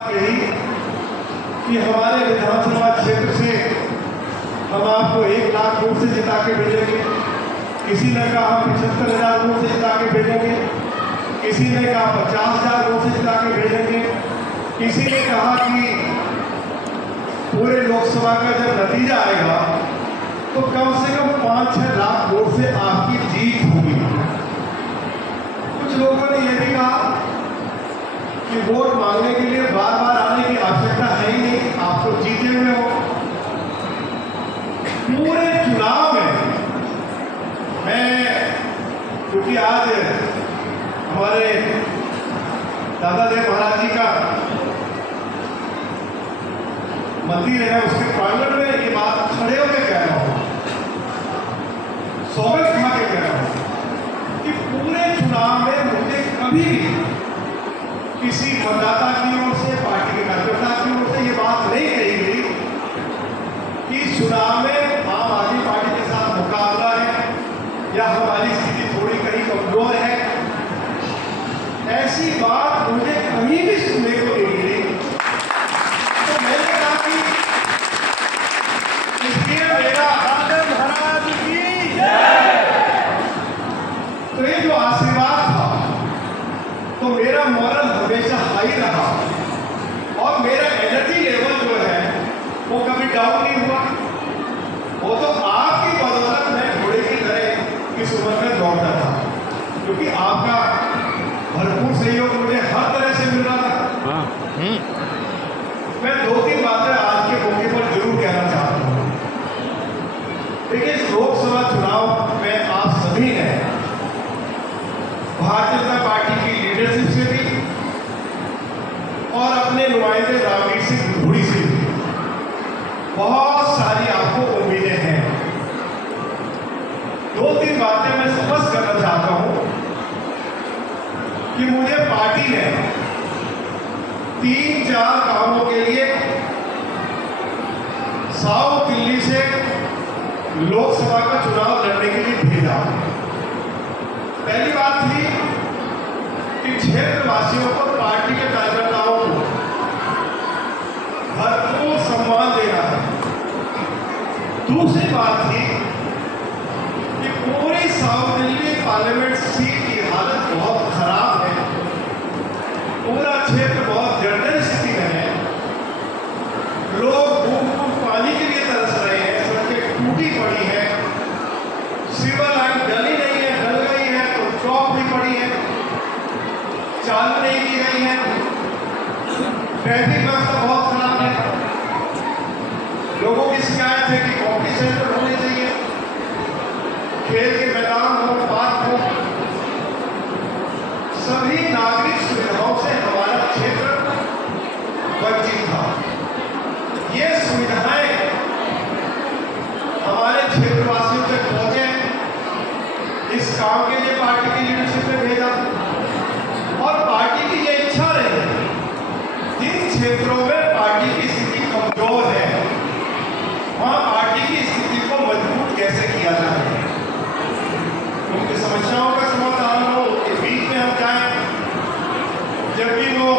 यही कि हमारे विधानसभा क्षेत्र से हम आपको 1 लाख वोट से जिता के भेजेंगे। किसी ने कहा 75,000 वोट से जिता के भेजेंगे, किसी ने कहा 50,000 वोट से जिता के भेजेंगे, किसी ने कहा कि पूरे लोकसभा का जब नतीजा आएगा तो कम से कम 5-6 लाख वोट से आपकी जीत होगी। कुछ लोगों ने यह भी कहा कि वोट मांगने के लिए बार बार आने की आवश्यकता है ही नहीं, आप तो जीते हुए हो। पूरे चुनाव में मैं, क्योंकि आज हमारे दादादेव महाराज जी का मंदिर है, उसके प्रांगण में ये बात खड़े होकर कह रहा हूं, सौगंध खा के कह रहा हूं कि पूरे चुनाव में मुझे कभी भी किसी मतदाता की ओर से, पार्टी के कार्यकर्ता की ओर से ये बात नहीं कही गई कि चुनाव में आम आदमी पार्टी के साथ मुकाबला है या हमारी स्थिति थोड़ी कहीं कमजोर है। ऐसी बात मुझे कहीं भी सुनने को नहीं मिली। तो मैंने कहा कि इसलिए मेरा दादादेव महाराज की जय। तो ये जो आशीर्वाद था, तो मेरा मॉरल हमेशा हाई रहा और मेरा एनर्जी लेवल जो है वो कभी डाउन नहीं हुआ। वो तो आपकी बदौलत मैं घोड़े की तरह इस उम्र में दौड़ता था, क्योंकि आपका भरपूर सहयोग मुझे हर तरह से मिल रहा था। मैं 2-3 बातें आज के मौके पर जरूर कहना चाहता हूँ। देखिए, इस लोकसभा चुनाव में आप सभी ने भारतीय जनता पार्टी की लीडरशिप से भी और अपने नुमाइंदे रामवीर सिंह बुढ़ी से भी बहुत सारी आपको उम्मीदें हैं। 2-3 बातें मैं स्पष्ट करना चाहता हूं कि मुझे पार्टी ने 3-4 कामों के लिए साउथ दिल्ली से लोकसभा का चुनाव लड़ने के लिए भेजा। पहली बात थी कि क्षेत्रवासियों को, पार्टी के कार्यकर्ताओं को भरपूर सम्मान देना है। दूसरी बात थी कि पूरी साउथ दिल्ली पार्लियामेंट सीट की हालत बहुत खराब है, पूरा क्षेत्र बहुत जर्जर स्थिति में है, लोग भूख पानी के लिए तरस रहे हैं, सड़कें टूटी पड़ी है, सिविल लाइन डली नहीं है, डल गई है तो चौक भी पड़ी है, चालू नहीं की गई है, ट्रैफिक व्यवस्था बहुत खराब है। लोगों की शिकायत है कि हॉकी सेंटर होने चाहिए, खेल के मैदान हो, पार्क हो, सभी नागरिक सुविधाओं से हमारा क्षेत्र वंचित था। ये सुविधाएं हमारे क्षेत्रवासियों तक पहुंचे, इस काम के लिए पार्टी की लीडरशिप ने भेजा और पार्टी की ये इच्छा रही जिन क्षेत्रों में पार्टी की स्थिति कमजोर है वहां पार्टी की स्थिति को मजबूत कैसे किया जाए, उनकी समस्याओं का समाधान हो, उनके बीच में हम जाएं। जब भी वो